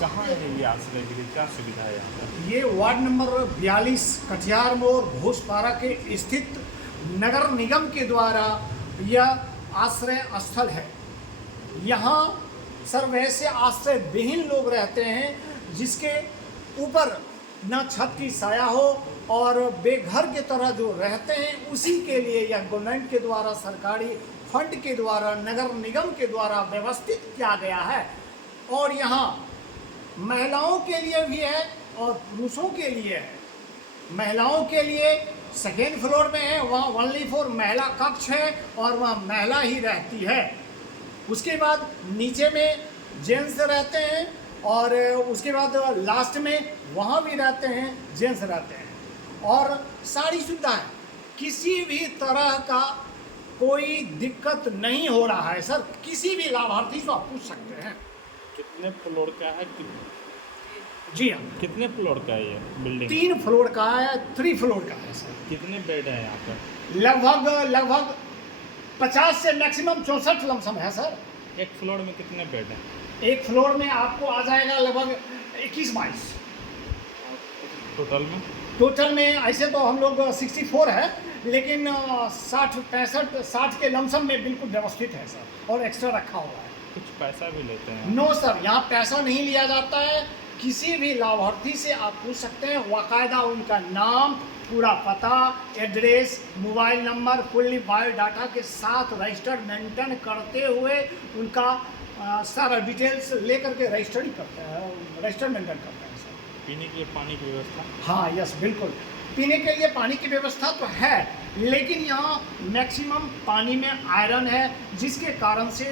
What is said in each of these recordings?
कहाँ है ये आश्रय गृह, क्या सुविधा है यहाँ पर? ये वार्ड नंबर 42 कटिहार मोड़ घोषपारा के स्थित नगर निगम के द्वारा यह आश्रय स्थल है। यहाँ सर वैसे आश्रय विहीन लोग रहते हैं जिसके ऊपर न छत की छाया हो और बेघर की तरह जो रहते हैं, उसी के लिए यह गवर्नमेंट के द्वारा, सरकारी फंड के द्वारा, नगर निगम के द्वारा व्यवस्थित किया गया है। और यहाँ महिलाओं के लिए भी है और पुरुषों के लिए है। महिलाओं के लिए सेकेंड फ्लोर में है, वहाँ ओनली फॉर महिला कक्ष है और वहाँ महिला ही रहती है। उसके बाद नीचे में जेंट्स रहते हैं और उसके बाद लास्ट में वहाँ भी रहते हैं, जेंट्स रहते हैं। और सारी सुविधाएं, किसी भी तरह का कोई दिक्कत नहीं हो रहा है सर। किसी भी लाभार्थी से आप पूछ सकते हैं। कितने फ्लोर का है? जी हाँ, कितने फ्लोर का है ये बिल्डिंग? 3 फ्लोर का है, 3 फ्लोर का है सर। कितने बेड है यहाँ पर? लगभग 50 से मैक्सिमम 64 लमसम है सर। एक फ्लोर में कितने बेड हैं? एक फ्लोर में आपको आ जाएगा लगभग 21-22। टोटल में ऐसे तो हम लोग 64 है, लेकिन 60 के लमसम में बिल्कुल व्यवस्थित है सर, और एक्स्ट्रा रखा हुआ है। कुछ पैसा भी लेते हैं? नो सर, यहाँ पैसा नहीं लिया जाता है। किसी भी लाभार्थी से आप पूछ सकते हैं। बाकायदा उनका नाम, पूरा पता, address, mobile number, fully biodata के साथ रजिस्टर्ड मेंटेन करते हुए उनका सारा डिटेल्स लेकर के रजिस्टर्ड करते हैं, रजिस्टर्ड मेंटेन करते हैं सर। पीने के लिए पानी की व्यवस्था? हाँ यस, बिल्कुल। पीने के लिए पानी की व्यवस्था तो है, लेकिन यहाँ मैक्सिमम पानी में आयरन है, जिसके कारण से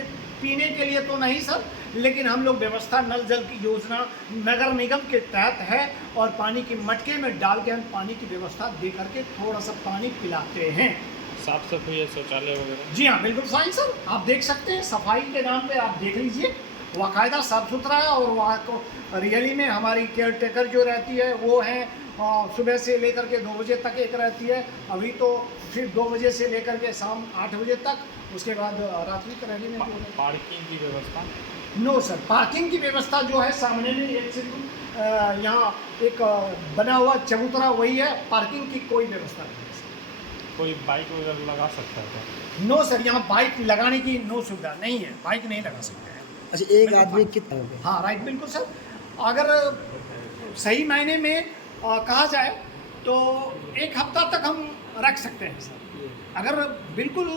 पीने के लिए तो नहीं सर, लेकिन हम लोग व्यवस्था नल जल की योजना नगर निगम के तहत है और पानी की मटके में डाल के हम पानी की व्यवस्था दे करके थोड़ा सा पानी पिलाते हैं। साफ सफाई है, शौचालय वगैरह? जी हाँ, बिल्कुल फाइन सर। आप देख सकते हैं, सफाई के नाम पे आप देख लीजिए, बाकायदा साफ सुथरा है। और वहाँ को रियली में हमारी केयर टेकर जो रहती है वो है, सुबह से लेकर के 2 बजे तक एक रहती है। अभी तो फिर 2 बजे से लेकर के शाम 8 बजे तक, उसके बाद रात्रि का रैली में। पार्किंग की व्यवस्था? नो सर, पार्किंग की व्यवस्था जो है सामने में एक यहाँ एक बना हुआ चबूतरा, वही है। पार्किंग की कोई व्यवस्था नहीं है सर। कोई बाइक वगैरह लगा सकता है क्या? नो सर, यहाँ बाइक लगाने की नो सुविधा नहीं है, बाइक नहीं लगा सकते हैं। अच्छा, एक आदमी कितना? हाँ राइट, बिल्कुल सर। अगर सही मायने में कहा जाए तो 1 हफ्ता तक हम रख सकते हैं सर। अगर बिल्कुल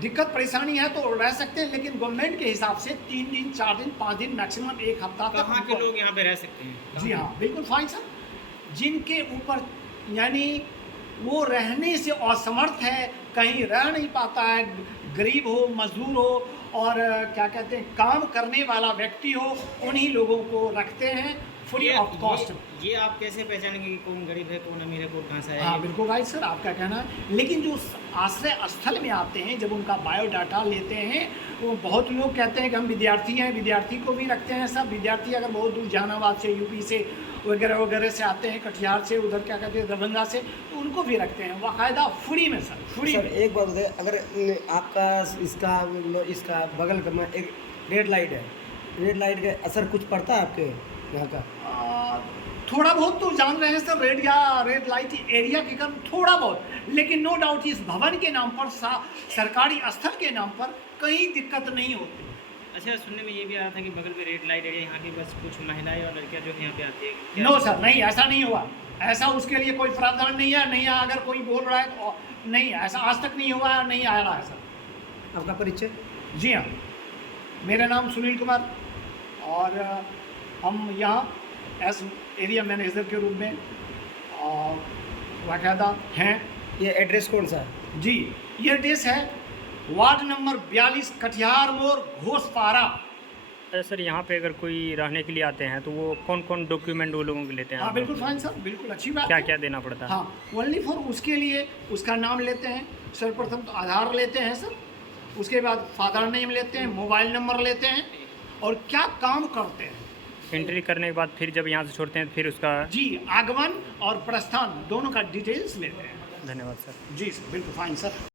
दिक्कत परेशानी है तो रह सकते हैं, लेकिन गवर्नमेंट के हिसाब से 3 दिन, 4 दिन, 5 दिन, मैक्सिमम 1 हफ्ता तक। कहाँ के लोग यहाँ पे रह सकते हैं? जी हाँ, बिल्कुल फाइन सर। जिनके ऊपर यानी वो रहने से असमर्थ है, कहीं रह नहीं पाता है, गरीब हो, मजदूर हो और क्या कहते हैं काम करने वाला व्यक्ति हो, उन्हीं लोगों को रखते हैं फ्री ऑफ कॉस्ट। ये आप कैसे पहचानेंगे कि कौन गरीब है, कौन अमीर है, कौन कहाँ से आया? हाँ बिल्कुल राइट सर, आपका कहना है। लेकिन जो आश्रय स्थल में आते हैं, जब उनका बायोडाटा लेते हैं, वो बहुत लोग कहते हैं कि हम विद्यार्थी हैं, विद्यार्थी को भी रखते हैं सब। विद्यार्थी अगर बहुत दूर जहानाबाद से, यूपी से वगैरह वगैरह से आते हैं, कटिहार से, उधर क्या कहते हैं दरभंगा से, तो उनको भी रखते हैं बाकायदा फ्री में सर, फ्री सर में। एक बात बताइए, अगर आपका इसका बगल का में एक रेड लाइट है, रेड लाइट का असर कुछ पड़ता है आपके यहाँ का? थोड़ा बहुत तो जान रहे हैं सर, रेड लाइट एरिया के कारण थोड़ा बहुत, लेकिन नो डाउट इस भवन के नाम पर, सरकारी स्थल के नाम पर कहीं दिक्कत नहीं होती। अच्छा, सुनने में ये भी आया था कि बगल में रेड लाइट एरिया, यहाँ की बस कुछ महिलाएं और लड़कियाँ जो यहाँ पे आती है। नो सर, नहीं, ऐसा नहीं हुआ। ऐसा उसके लिए कोई प्रावधान नहीं है, नहीं है। अगर कोई बोल रहा है तो नहीं, ऐसा आज तक नहीं हुआ है, नहीं आ रहा है सर। आपका परिचय? जी हाँ, मेरा नाम सुनील कुमार और हम यहाँ एस एरिया मैनेजर के रूप में बाकायदा हैं। ये एड्रेस कौन सा है? जी, ये एड्रेस है वार्ड नंबर 42 कटिहार मोड़ घोषपारा। सर यहाँ पे अगर कोई रहने के लिए आते हैं तो वो कौन कौन डॉक्यूमेंट वो लोगों के लेते हैं? हाँ बिल्कुल फाइन सर, बिल्कुल अच्छी बात। क्या क्या देना पड़ता है? हाँ, ओनली फॉर उसके लिए उसका नाम लेते हैं सर्वप्रथम, तो आधार लेते हैं सर। उसके बाद फादर नेम लेते हैं, मोबाइल नंबर लेते हैं और क्या काम करते हैं। एंट्री करने के बाद फिर जब यहाँ से छोड़ते हैं फिर उसका? जी, आगमन और प्रस्थान दोनों का डिटेल्स लेते हैं। धन्यवाद सर। जी सर, बिल्कुल फाइन सर।